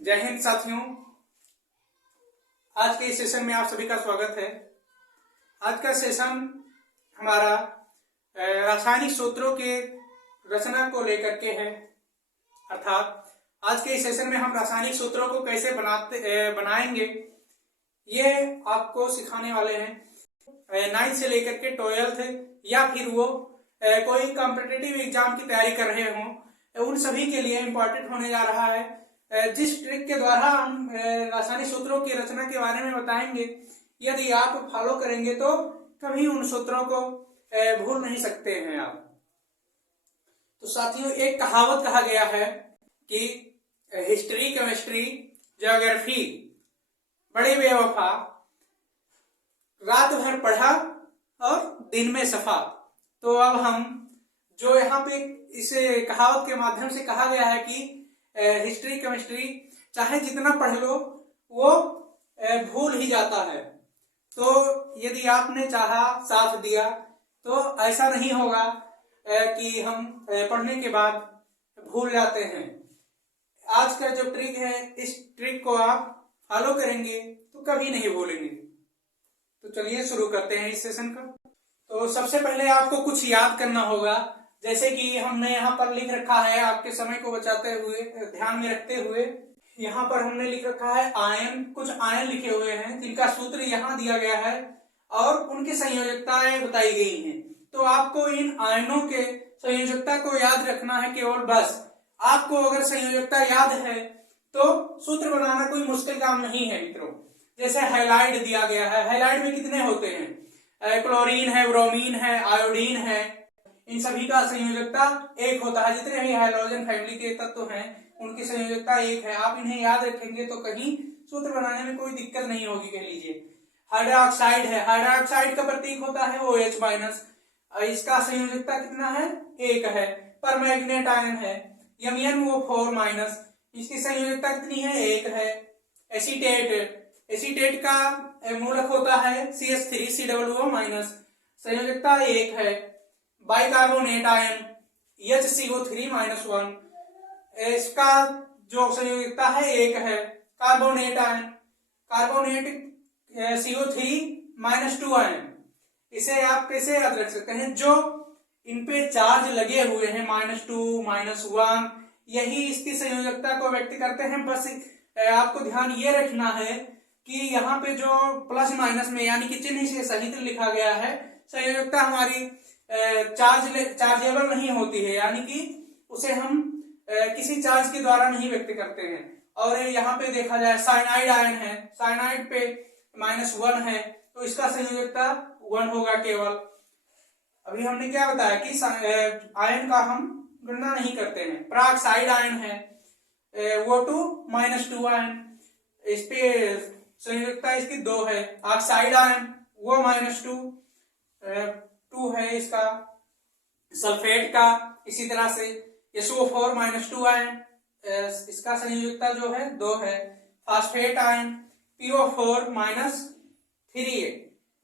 जय हिंद साथियों। आज के इस सेशन में आप सभी का स्वागत है। आज का सेशन हमारा रासायनिक सूत्रों के रचना को लेकर के है। अर्थात आज के इस सेशन में हम रासायनिक सूत्रों को कैसे बनाएंगे ये आपको सिखाने वाले हैं। 9th से लेकर के 12th या फिर वो कोई कॉम्पिटिटिव एग्जाम की तैयारी कर रहे हों, उन सभी के लिए इम्पोर्टेंट होने जा रहा है। जिस ट्रिक के द्वारा हम रासायनिक सूत्रों की रचना के बारे में बताएंगे, यदि आप फॉलो करेंगे तो कभी उन सूत्रों को भूल नहीं सकते हैं आप। तो साथियों, एक कहावत कहा गया है कि हिस्ट्री, केमिस्ट्री, ज्योग्राफी बड़े बेवफा, रात भर पढ़ा और दिन में सफा। तो अब हम जो यहाँ पे इस कहावत के माध्यम से कहा गया है कि हिस्ट्री, केमिस्ट्री चाहे जितना पढ़ लो वो भूल ही जाता है। तो यदि आपने चाहा, साथ दिया, तो ऐसा नहीं होगा कि हम पढ़ने के बाद भूल जाते हैं। आज का जो ट्रिक है, इस ट्रिक को आप फॉलो करेंगे तो कभी नहीं भूलेंगे। तो चलिए शुरू करते हैं इस सेशन का। तो सबसे पहले आपको कुछ याद करना होगा, जैसे कि हमने यहाँ पर लिख रखा है, आपके समय को बचाते हुए, ध्यान में रखते हुए, यहाँ पर हमने लिख रखा है आयन। कुछ आयन लिखे हुए हैं जिनका सूत्र यहाँ दिया गया है और उनकी संयोजकताएं बताई गई हैं। तो आपको इन आयनों के संयोजकता को याद रखना है केवल, बस। आपको अगर संयोजकता याद है तो सूत्र बनाना कोई मुश्किल काम नहीं है मित्रों। जैसे हैलाइड दिया गया है, हैलाइड में कितने होते हैं? क्लोरीन है, ब्रोमीन है, आयोडीन है, इन सभी का संयोजकता एक होता है। जितने भी हाइड्रोजन फैमिली के तत्व हैं उनकी संयोजकता एक है। आप इन्हें याद रखेंगे तो कहीं सूत्र बनाने में कोई दिक्कत नहीं होगी। कह लीजिए हाइड्रोक्साइड है, हाइड्रोक्साइड का प्रतीक होता है OH-, इसका संयोजकता कितना है? एक है। परमैंगनेट आयन है MnO4-, इसकी संयोजकता कितनी है? एक है। एसीटेट, एसीटेट का मूलक होता है CH3COO-, संयोजकता एक है। बाइकार्बोनेट आयन HCO3-1, इसका जो संयोजकता है एक है। Carbonate ion, carbonate CO3-2 ion, इसे आप कैसे याद रख सकते हैं? जो इन पे चार्ज लगे हुए हैं -2, -1, यही इसकी संयोजकता को व्यक्त करते हैं। बस आपको ध्यान ये रखना है कि यहाँ पे जो प्लस माइनस में यानी कि चिन्ह से सहित लिखा गया है, संयोजकता हमारी चार्जेबल नहीं होती है, यानी कि उसे हम किसी चार्ज के द्वारा नहीं व्यक्त करते हैं। और यहाँ पे देखा जाए साइनाइड आयन है, साइनाइड पे -1 है, तो इसका संयोजकता 1 होगा केवल। अभी हमने क्या बताया कि आयन का हम गणना नहीं करते हैं। पेरोक्साइड आयन है O2-2 आयन, इस पे संयोजकता इसकी 2 है। ऑक्साइड आयन वो -2 है इसका। सल्फेट का इसी तरह से SO4-2 आयन, इसका संयोजकता जो है 2 है। फास्फेट आयन PO4-3,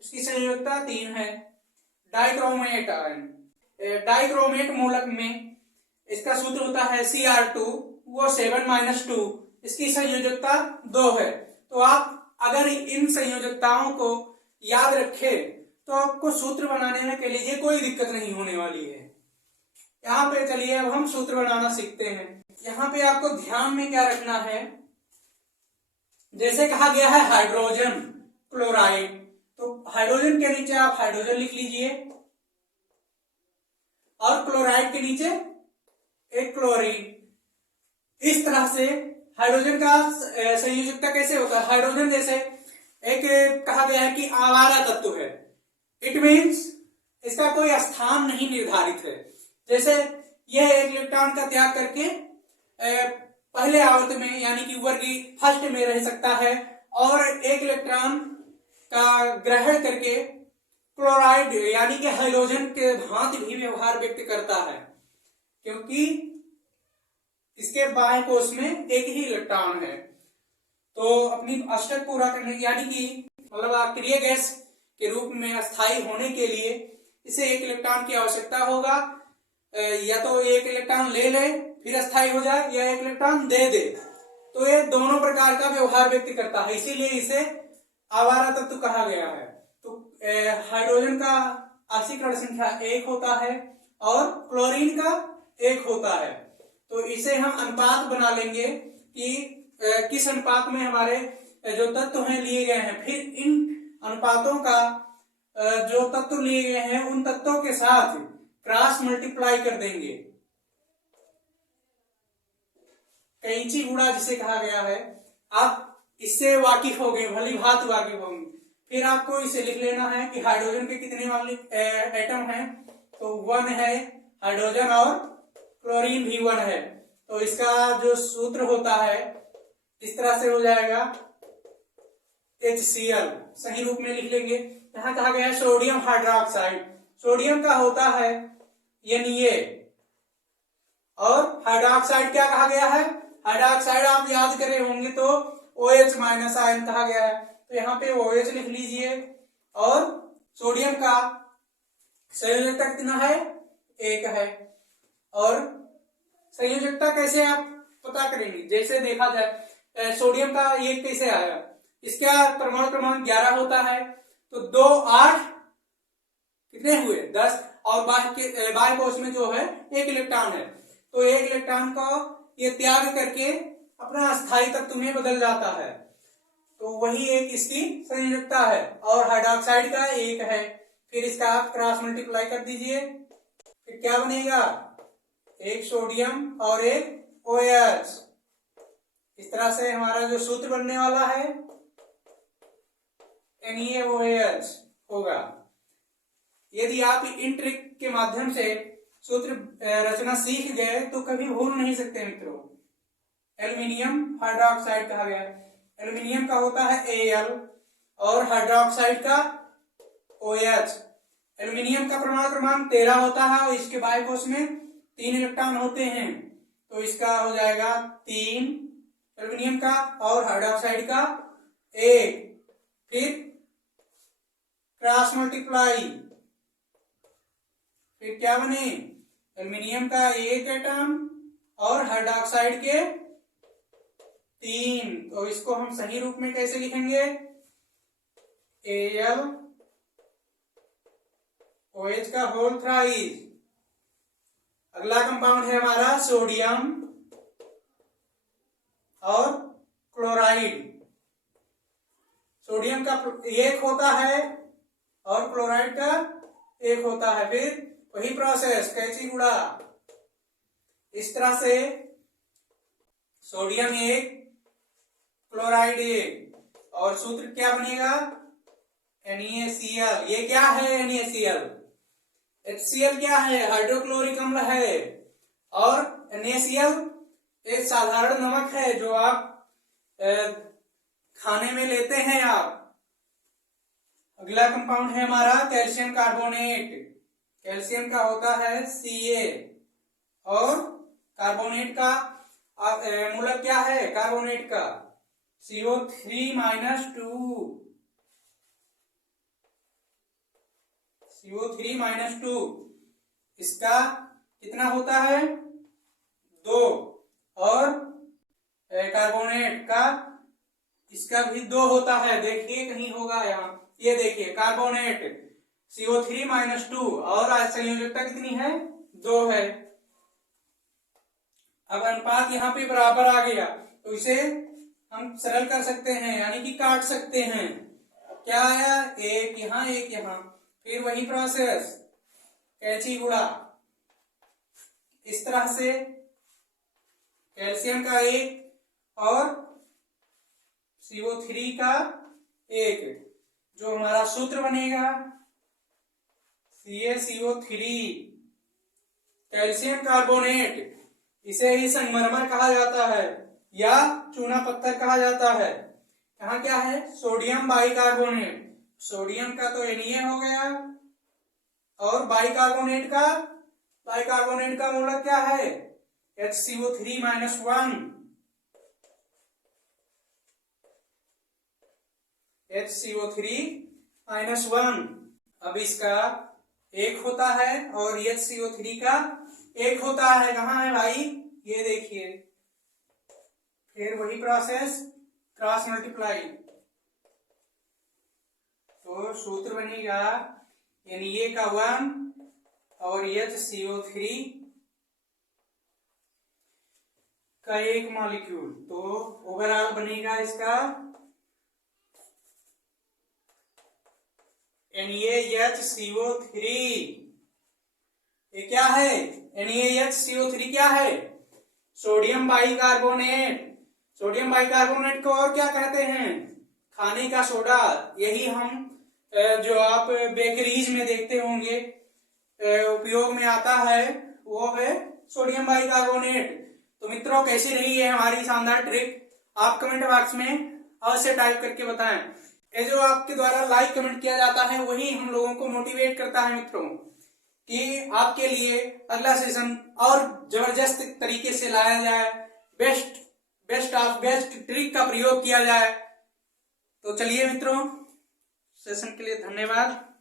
इसकी संयोजकता 3 है। डाइक्रोमेट आयन, डाइक्रोमेट मूलक में इसका सूत्र होता है Cr2, वो 7-2, इसकी संयोजकता 2 है। तो आप अगर इन संयोजकताओं को याद रखें तो आपको सूत्र बनाने में के लिए कोई दिक्कत नहीं होने वाली है। यहाँ पे चलिए अब हम सूत्र बनाना सीखते हैं। यहाँ पे आपको ध्यान में क्या रखना है, जैसे कहा गया है हाइड्रोजन क्लोराइड, तो हाइड्रोजन के नीचे आप हाइड्रोजन लिख लीजिए और क्लोराइड के नीचे एक क्लोरीन। इस तरह से हाइड्रोजन का संयोजकता कैसे होता है? हाइड्रोजन जैसे एक कहा गया है कि आवारा तत्व है, इट मीन्स इसका कोई स्थान नहीं निर्धारित है। जैसे यह एक इलेक्ट्रॉन का त्याग करके पहले आवर्त में यानी कि वर्गी फर्स्ट में रह सकता है, और एक इलेक्ट्रॉन का ग्रहण करके क्लोराइड यानी कि हाइड्रोजन के भांति भी व्यवहार व्यक्त करता है, क्योंकि इसके बाह्य कोश में एक ही इलेक्ट्रॉन है। तो अपनी अष्टक पूरा करने यानी कि मतलब अक्रिय गैस के रूप में अस्थायी होने के लिए इसे एक इलेक्ट्रॉन की आवश्यकता होगा। या तो एक इलेक्ट्रॉन ले ले फिर अस्थायी हो जाए, या एक इलेक्ट्रॉन दे दे तो ये दोनों प्रकार का व्यवहार व्यक्त करता है, इसीलिए इसे आवारा तत्व कहा गया है। तो हाइड्रोजन का आशीकरण संख्या 1 होता है और क्लोरीन का 1 होता है। तो इसे हम अनुपात बना लेंगे कि किस अनुपात में हमारे जो तत्व हैं लिए गए हैं। फिर इन अनुपातों का जो तत्व लिए गए हैं उन तत्वों के साथ क्रॉस मल्टीप्लाई कर देंगे। कैंची गुणा जिसे कहा गया है, आप इससे वाकिफ हो गए, भली भांति वाकिफ होंगे। फिर आपको इसे लिख लेना है कि हाइड्रोजन के कितने एटम हैं, तो 1 है हाइड्रोजन और क्लोरीन भी 1 है। तो इसका जो सूत्र होता है इस तरह से हो जाएगा HCl, सही रूप में लिख लेंगे। यहां कहा गया है सोडियम हाइड्रोक्साइड, सोडियम का होता है Na और हाइड्रोक्साइड क्या कहा गया है, हाइड्रोक्साइड आप याद करे होंगे तो OH माइनस आयन कहा गया है। तो यहाँ पे OH लिख लीजिए और सोडियम का संयोजकता कितना है, 1 है। और संयोजकता कैसे आप पता करेंगे, जैसे देखा जाए सोडियम का 1 कैसे आया, इसका परमाणु क्रमांक 11 होता है, तो 2 8 कितने हुए 10 और बाह्य कोश में जो है 1 इलेक्ट्रॉन है, तो 1 इलेक्ट्रॉन को ये त्याग करके अपना अस्थायी तत्व में बदल जाता है। तो वही एक इसकी संयोजकता है और हाइड्रोक्साइड का 1 है। फिर इसका आप क्रॉस मल्टीप्लाई कर दीजिए, फिर क्या बनेगा, 1 सोडियम और 1 OH। इस तरह से हमारा जो सूत्र बनने वाला है NaOH होगा। यदि आप इन ट्रिक के माध्यम से सूत्र रचना सीख गए तो कभी भूल नहीं सकते मित्रों। एल्यूमिनियम हाइड्रोक्साइड कहा गया, एल्यूमिनियम का होता है Al और हाइड्रोक्साइड का OH। एल्यूमिनियम का परमाणु क्रमांक 13 होता है और इसके बाह्य कोश में 3 इलेक्ट्रॉन होते हैं, तो इसका हो जाएगा 3 एल्यूमिनियम का और हाइड्रोक्साइड का 1। फिर क्रॉस मल्टीप्लाई, फिर क्या बने, एल्यूमिनियम का 1 एटम और हाइड्रोक्साइड के 3। तो इसको हम सही रूप में कैसे लिखेंगे, Al OH का होल थ्राइस। अगला कंपाउंड है हमारा सोडियम और क्लोराइड। सोडियम का 1 होता है और क्लोराइड का 1 होता है। फिर वही प्रोसेस कैंची गुणा, इस तरह से सोडियम 1 क्लोराइड 1 और सूत्र क्या बनेगा, NaCl। ये क्या है NaCl, HCl क्या है, हाइड्रोक्लोरिक अम्ल है, और NaCl एक साधारण नमक है जो आप खाने में लेते हैं आप। अगला कंपाउंड है हमारा कैल्शियम कार्बोनेट। कैल्शियम का होता है Ca और कार्बोनेट का मूलक क्या है, कार्बोनेट का CO3-2। CO3-2 इसका कितना होता है, 2 और कार्बोनेट का इसका भी 2 होता है। देखिए कहीं होगा यहाँ, ये देखिए कार्बोनेट CO3-2 और संयोजकता कितनी है, 2 है। अब अनुपात यहाँ पे बराबर आ गया तो इसे हम सरल कर सकते हैं, यानी कि काट सकते हैं। क्या आया, 1 यहाँ 1 यहाँ, फिर वही प्रोसेस कैंची गुणा। इस तरह से कैल्शियम का 1 और CO3 का 1, जो हमारा सूत्र बनेगा CaCO3 कैल्शियम कार्बोनेट। इसे ही संगमरमर कहा जाता है या चूना पत्थर कहा जाता है। यहाँ क्या है, सोडियम बाइकार्बोनेट। सोडियम का तो Na हो गया और बाइकार्बोनेट का मूलक क्या है, HCO3-1। HCO3-1। अब इसका 1 होता है और HCO3 का 1 होता है। कहाँ है भाई, ये देखिए। फिर वही प्रोसेस क्रॉस मल्टीप्लाई, तो सूत्र बनेगा Na का 1 और HCO3 का एक मॉलिक्यूल, तो ओवरऑल बनेगा इसका NaHCO3। ये क्या है? NaHCO3 क्या है? Sodium bicarbonate. सोडियम बाइकार्बोनेट को और क्या कहते हैं? खाने का सोडा। यही हम जो आप बेकरीज में देखते होंगे उपयोग में आता है, वो है सोडियम बाइकार्बोनेट। तो मित्रों, कैसी रही है हमारी शानदार ट्रिक? आप कमेंट बॉक्स में अवश्य टाइप करके बताएं। ये जो आपके द्वारा लाइक कमेंट किया जाता है वही हम लोगों को मोटिवेट करता है मित्रों, कि आपके लिए अगला सेशन और जबरदस्त तरीके से लाया जाए, बेस्ट ऑफ बेस्ट ट्रिक का प्रयोग किया जाए। तो चलिए मित्रों, सेशन के लिए धन्यवाद।